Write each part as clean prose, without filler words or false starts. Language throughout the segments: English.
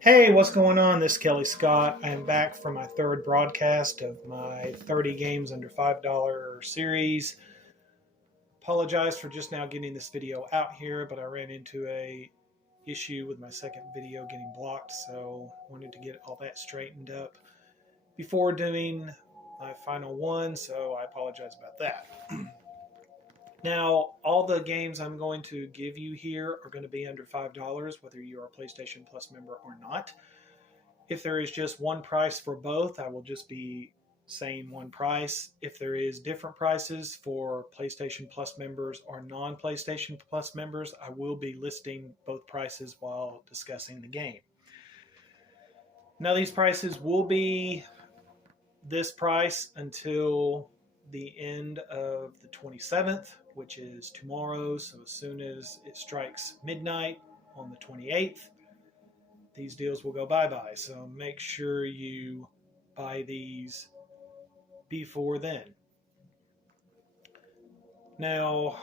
Hey, what's going on? This is Kelly Scott. I am back for my third broadcast of my 30 games under $5 series. Apologize for just now getting this video out here, but I ran into a issue with my second video getting blocked, so wanted to get all that straightened up before doing my final one, so I apologize about that. Now, all the games I'm going to give you here are going to be under $5, whether you're a PlayStation Plus member or not. If there is just one price for both, I will just be saying one price. If there is different prices for PlayStation Plus members or non-PlayStation Plus members, I will be listing both prices while discussing the game. Now, these prices will be this price until the end of the 27th, which is tomorrow. So as soon as it strikes midnight on the 28th, these deals will go bye-bye. So make sure you buy these before then. Now,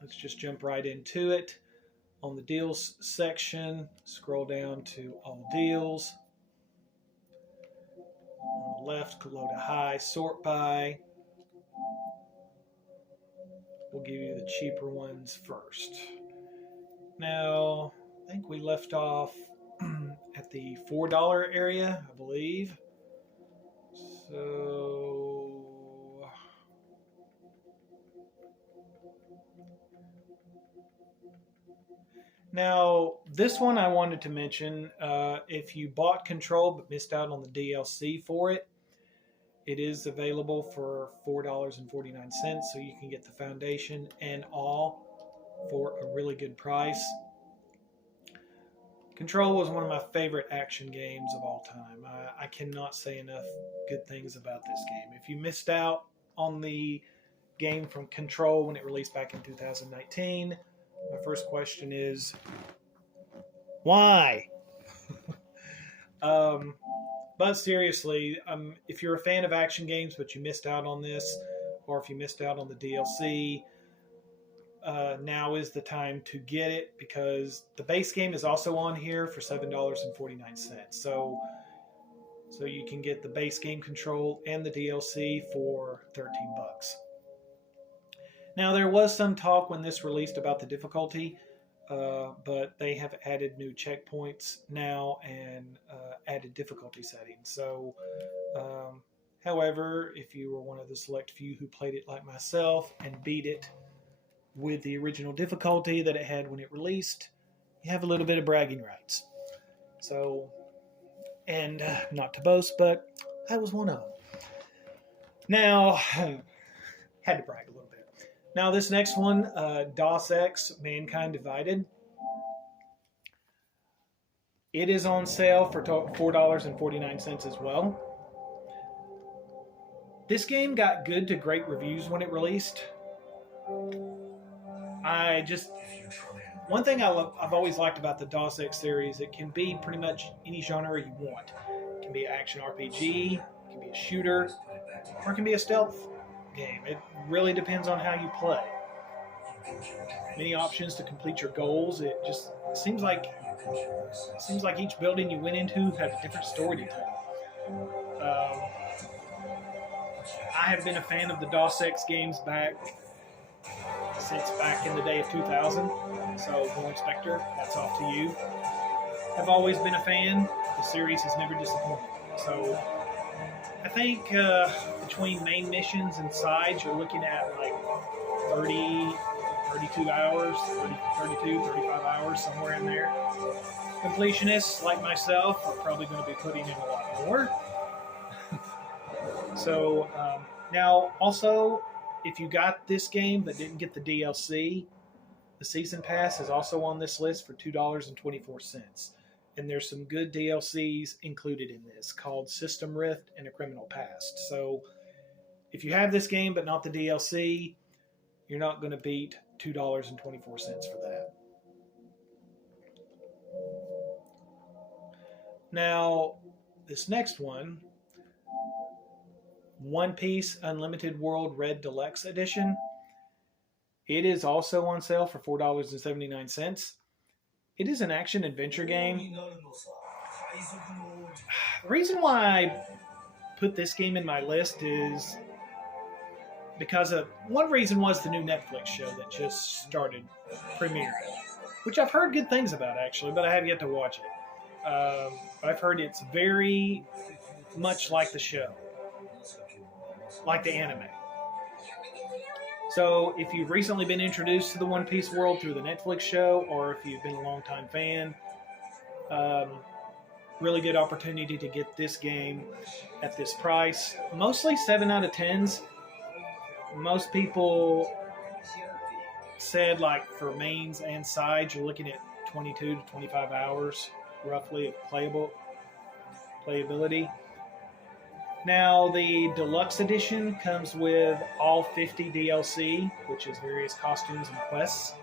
let's just jump right into it. On the deals section, scroll down to all deals. On the left, low to high, sort by. We'll give you the cheaper ones first. Now, I think we left off at the $4 area, I believe. So now this one I wanted to mention, if you bought Control but missed out on the DLC for it, it is available for $4.49, so you can get the foundation and all for a really good price. Control was one of my favorite action games of all time. I cannot say enough good things about this game. If you missed out on the game from Control when it released back in 2019, my first question is, why? But seriously, if you're a fan of action games but you missed out on this, or if you missed out on the DLC, now is the time to get it, because the base game is also on here for $7.49. So you can get the base game Control and the DLC for 13 bucks. Now, there was some talk when this released about the difficulty, but they have added new checkpoints now and added difficulty settings. So, however, if you were one of the select few who played it like myself and beat it with the original difficulty that it had when it released, you have a little bit of bragging rights. So, and not to boast, but I was one of them. Now, had to brag a little bit. Now, this next one, DOS X, Mankind Divided. It is on sale for $4.49 as well. This game got good to great reviews when it released. One thing I've always liked about the DOS X series, it can be pretty much any genre you want. It can be an action RPG, it can be a shooter, or it can be a stealth game. It really depends on how you play. Many options to complete your goals. It just seems like each building you went into had a different story to tell. I have been a fan of the DOS X games since back in the day of 2000. So, Warren Spector, that's off to you. I've always been a fan. The series has never disappointed. So, I think between main missions and sides, you're looking at like 32 hours, 32, 35 hours, somewhere in there. Completionists like myself are probably going to be putting in a lot more. So, now also, if you got this game but didn't get the DLC, the Season Pass is also on this list for $2.24. And there's some good DLCs included in this called System Rift and A Criminal Past. So if you have this game but not the DLC, you're not going to beat $2.24 for that. Now, this next one, One Piece Unlimited World Red Deluxe Edition. It is also on sale for $4.79. It is an action-adventure game. The reason why I put this game in my list is because of one reason was the new Netflix show that just started premiering, which I've heard good things about actually, but I have yet to watch it. I've heard it's very much like the show, like the anime. So if you've recently been introduced to the One Piece world through the Netflix show, or if you've been a long-time fan, really good opportunity to get this game at this price. Mostly 7 out of 10s. Most people said, like, for mains and sides, you're looking at 22 to 25 hours, roughly, of playability. Now, the Deluxe Edition comes with all 50 DLC, which is various costumes and quests.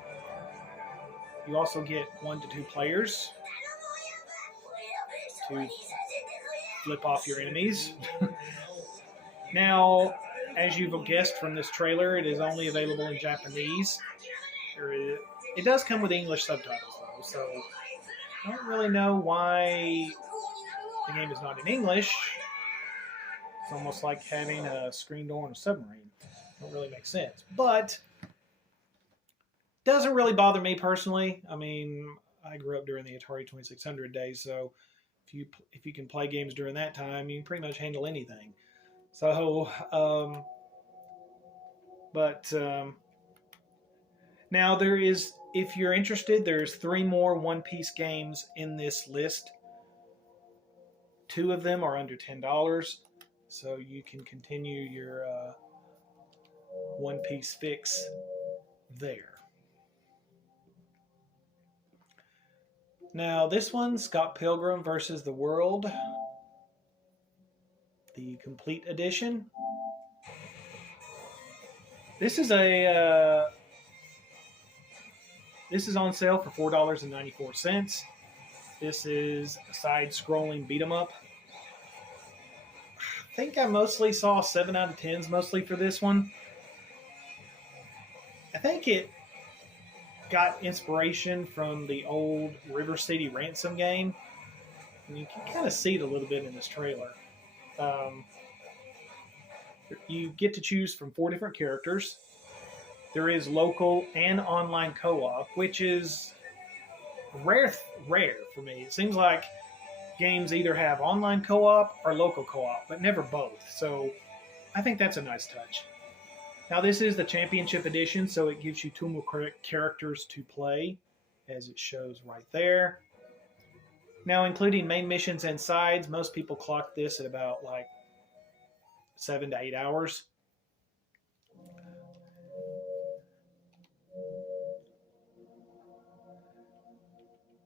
You also get 1 to 2 players to flip off your enemies. Now, as you've guessed from this trailer, it is only available in Japanese. It does come with English subtitles, though, so I don't really know why the game is not in English. It's almost like having a screen door on a submarine. Don't really make sense. But doesn't really bother me personally. I mean, I grew up during the Atari 2600 days, so if you can play games during that time, you can pretty much handle anything. So, now there is, if you're interested, there's 3 more One Piece games in this list. 2 of them are under $10, so you can continue your One Piece fix there. Now this one's got Pilgrim versus the World, the complete edition. This is this is on sale for $4.94. This is a side-scrolling beat-em-up. I think I mostly saw 7 out of 10s mostly for this one. I think it got inspiration from the old River City Ransom game. And you can kind of see it a little bit in this trailer. You get to choose from 4 different characters. There is local and online co-op, which is rare for me. It seems like games either have online co-op or local co-op, but never both. So I think that's a nice touch. Now this is the Championship Edition, so it gives you 2 more characters to play, as it shows right there. Now, including main missions and sides, most people clock this at about like 7 to 8 hours.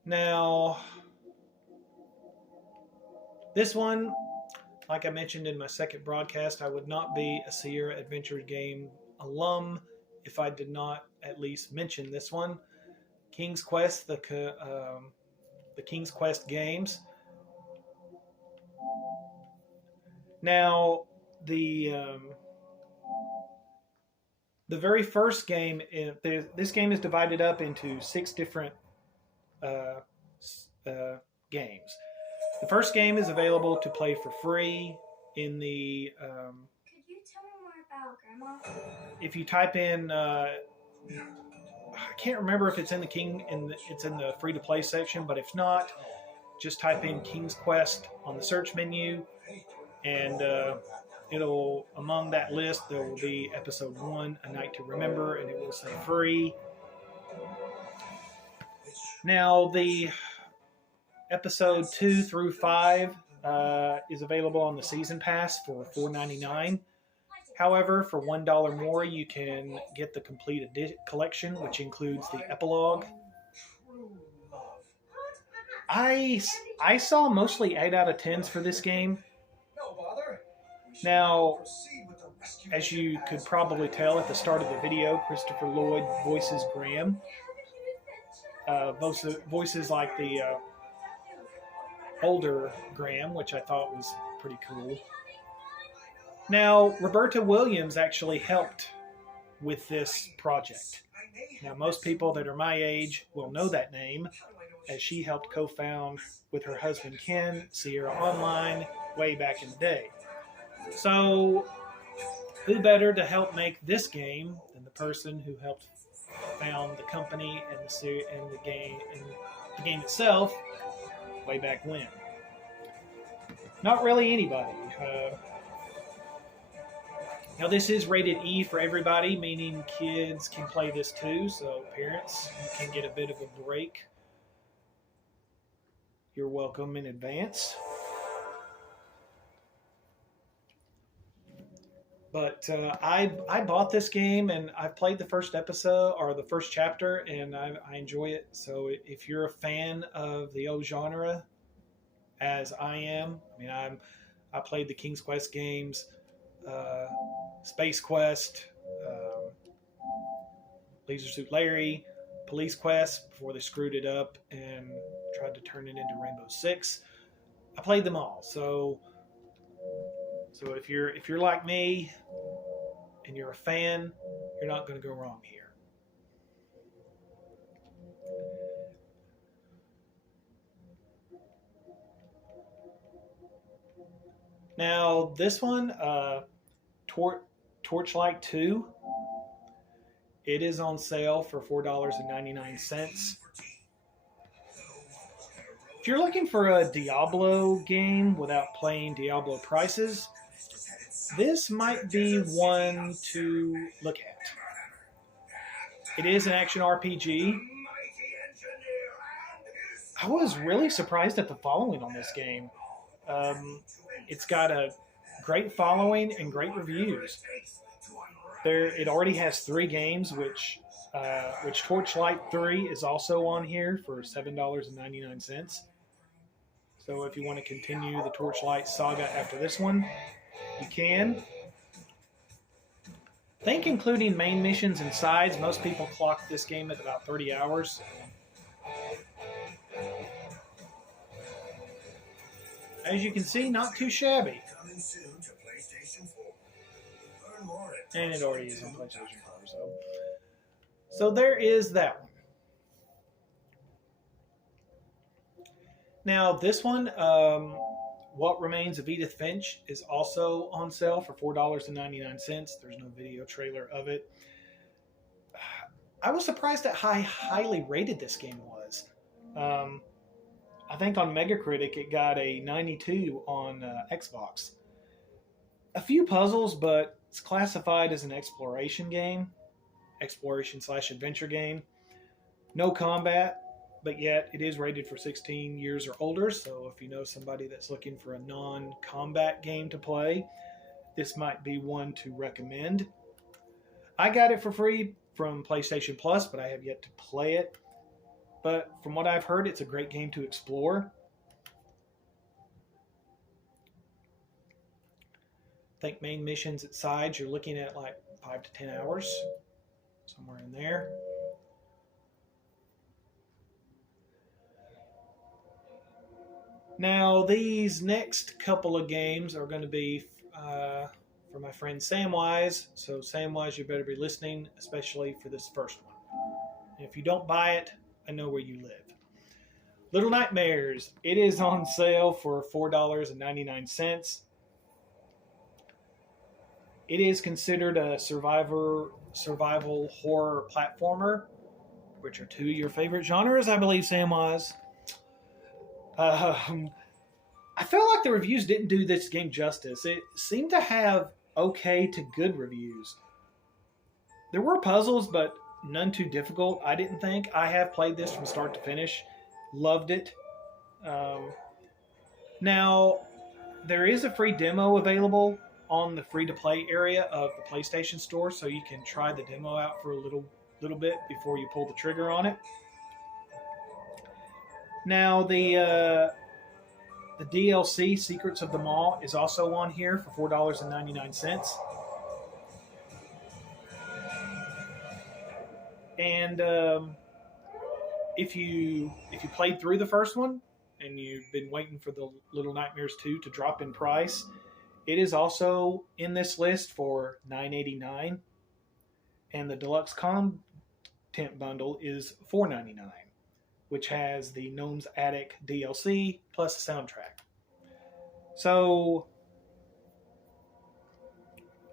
Now, this one, like I mentioned in my second broadcast, I would not be a Sierra Adventure Game alum if I did not at least mention this one. King's Quest, the King's Quest games. Now, the very first game, this game is divided up into 6 different games. The first game is available to play for free in the. Could you tell me more about Grandma? If you type in, I can't remember if it's in it's in the free to play section, but if not, just type in King's Quest on the search menu, and it'll, among that list, there will be episode 1, A Night to Remember, and it will say free. Now, the episode 2 through 5 is available on the season pass for $4.99. However, for $1 more, you can get the complete collection, which includes the epilogue. I saw mostly 8 out of 10s for this game. Now, as you could probably tell at the start of the video, Christopher Lloyd voices Graham. Voices like the older Graham, which I thought was pretty cool. Now, Roberta Williams actually helped with this project. Now, most people that are my age will know that name. as she helped co-found with her husband Ken Sierra Online way back in the day. So, who better to help make this game than the person who helped found the company and the game itself way back when? Not really anybody. Now, this is rated E for everybody, meaning kids can play this too, so parents, you can get a bit of a break. You're welcome in advance. But I bought this game and I've played the first episode or the first chapter, and I enjoy it. So if you're a fan of the old genre, as I am, I mean I played the King's Quest games, Space Quest, Leisure Suit Larry, Police Quest before they screwed it up and tried to turn it into Rainbow Six. I played them all. So if you're like me and you're a fan, you're not going to go wrong here. Now this one, Torchlight 2, it is on sale for $4.99. If you're looking for a Diablo game without playing Diablo prices, this might be one to look at. It is an action RPG. I was really surprised at the following on this game. It's got a great following and great reviews. It already has 3 games, which Torchlight 3 is also on here for $7.99. So if you want to continue the Torchlight saga after this one, you can. I think including main missions and sides, most people clock this game at about 30 hours. As you can see, not too shabby. And it already is on PlayStation 4. So there is that one. Now this one, What Remains of Edith Finch, is also on sale for $4.99. There's no video trailer of it. I was surprised at how highly rated this game was. I think on Metacritic it got a 92 on Xbox. A few puzzles, but it's classified as an exploration game. Exploration/adventure game. No combat, but yet it is rated for 16 years or older. So if you know somebody that's looking for a non-combat game to play, this might be one to recommend. I got it for free from PlayStation Plus, but I have yet to play it. But from what I've heard, it's a great game to explore. I think main missions at sides, you're looking at like 5 to 10 hours, somewhere in there. Now, these next couple of games are going to be for my friend Samwise. So Samwise, you better be listening, especially for this first one. And if you don't buy it, I know where you live. Little Nightmares. It is on sale for $4.99. It is considered a survival horror platformer, which are 2 of your favorite genres, I believe, Samwise. I felt like the reviews didn't do this game justice. It seemed to have okay to good reviews. There were puzzles, but none too difficult, I didn't think. I have played this from start to finish. Loved it. Now, there is a free demo available on the free-to-play area of the PlayStation Store, so you can try the demo out for a little bit before you pull the trigger on it. Now, the DLC, Secrets of the Maw, is also on here for $4.99. And if you played through the first one and you've been waiting for the Little Nightmares 2 to drop in price, it is also in this list for $9.89, and the Deluxe content bundle is $4.99, which has the Gnome's Attic DLC plus a soundtrack. So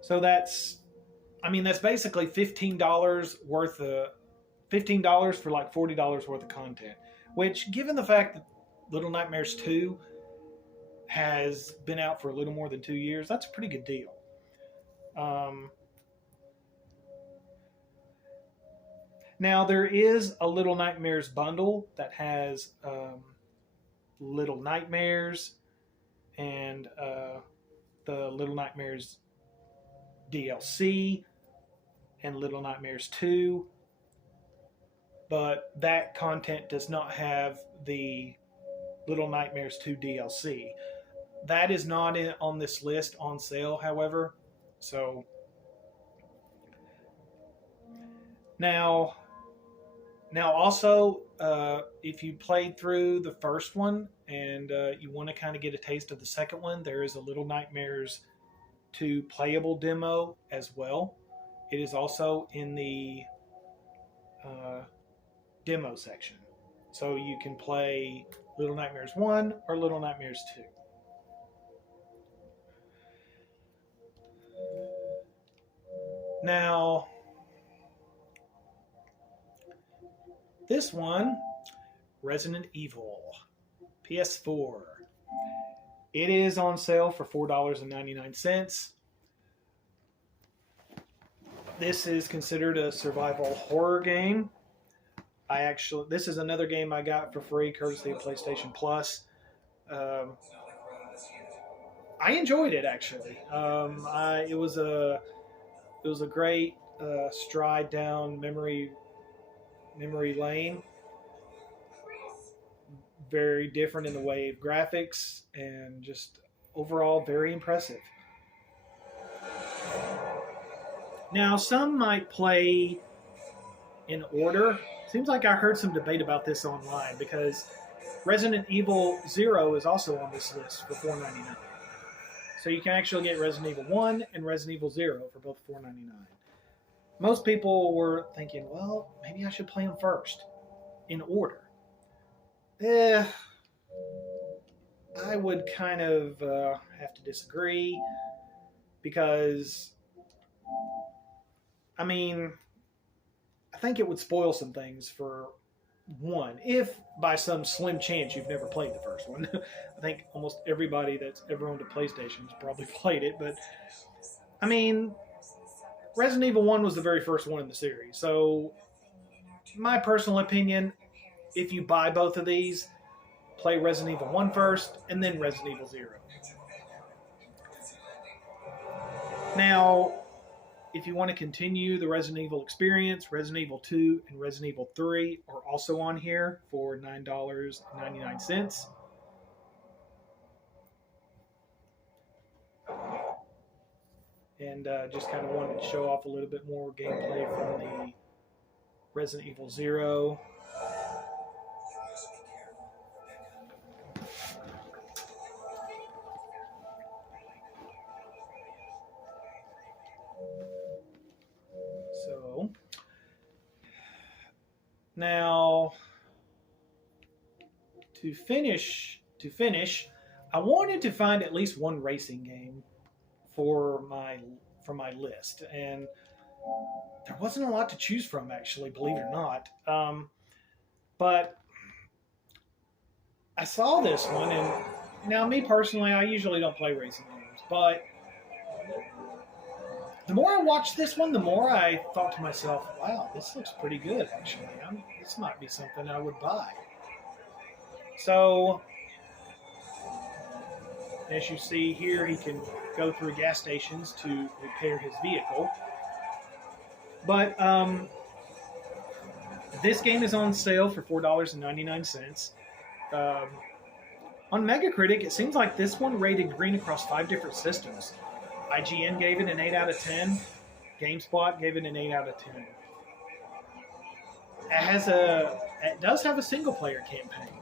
that's, I mean, that's basically $15 worth of $15 for like $40 worth of content. Which, given the fact that Little Nightmares 2 has been out for a little more than 2 years, that's a pretty good deal. Now, there is a Little Nightmares bundle that has Little Nightmares and the Little Nightmares DLC and Little Nightmares 2. But that content does not have the Little Nightmares 2 DLC. That is not on this list on sale, however. So, now also, if you played through the first one and you want to kind of get a taste of the second one, there is a Little Nightmares 2 playable demo as well. It is also in the demo section. So you can play Little Nightmares 1 or Little Nightmares 2. Now, this one, Resident Evil, PS4. It is on sale for $4.99. This is considered a survival horror game. This is another game I got for free, courtesy of PlayStation Plus. I enjoyed it, actually. It was a great stride down memory lane. Very different in the way of graphics and just overall very impressive. Now, some might play in order. Seems like I heard some debate about this online because Resident Evil 0 is also on this list for $4.99. So you can actually get Resident Evil 1 and Resident Evil 0 for both $4.99. Most people were thinking, well, maybe I should play them first in order. I would kind of have to disagree because, I mean, I think it would spoil some things for one, if by some slim chance you've never played the first one. I think almost everybody that's ever owned a PlayStation has probably played it, but I mean, Resident Evil 1 was the very first one in the series, so my personal opinion, if you buy both of these, play Resident Evil 1 first, and then Resident Evil 0. Now, if you want to continue the Resident Evil experience, Resident Evil 2 and Resident Evil 3 are also on here for $9.99. And just kind of wanted to show off a little bit more gameplay from the Resident Evil 0. So, now, to finish, I wanted to find at least one racing game for my list, and there wasn't a lot to choose from, actually, believe it or not. But I saw this one, and now me personally, I usually don't play racing games, but the more I watched this one, the more I thought to myself, wow, this looks pretty good, actually. This might be something I would buy. So, as you see here, he can go through gas stations to repair his vehicle. But this game is on sale for $4.99. On Metacritic, it seems like this one rated green across 5 different systems. IGN gave it an 8 out of 10. GameSpot gave it an 8 out of 10. It does have a single-player campaign.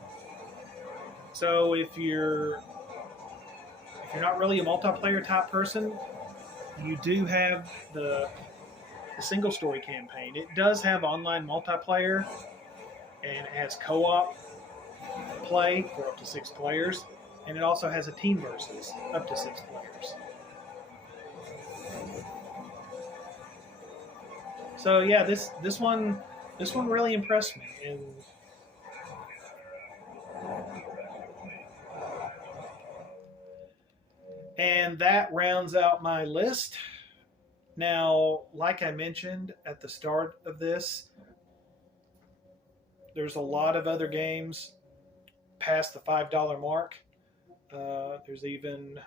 So if you're not really a multiplayer type person, you do have the single-story campaign. It does have online multiplayer, and it has co-op play for up to 6 players, and it also has a team versus up to 6 players. So yeah, this one really impressed me, and that rounds out my list. Now, like I mentioned at the start of this, there's a lot of other games past the $5 mark. There's even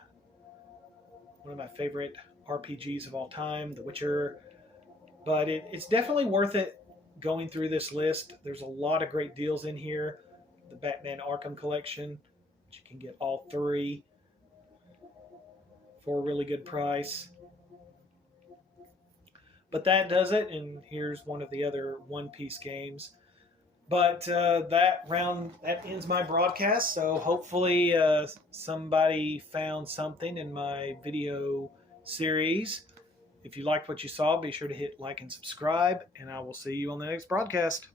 one of my favorite RPGs of all time, The Witcher. But it's definitely worth it going through this list. There's a lot of great deals in here. The Batman Arkham Collection, which you can get all 3 for a really good price. But that does it, and here's one of the other One Piece games. But that ends my broadcast. So hopefully somebody found something in my video series. If you liked what you saw, be sure to hit like and subscribe, and I will see you on the next broadcast.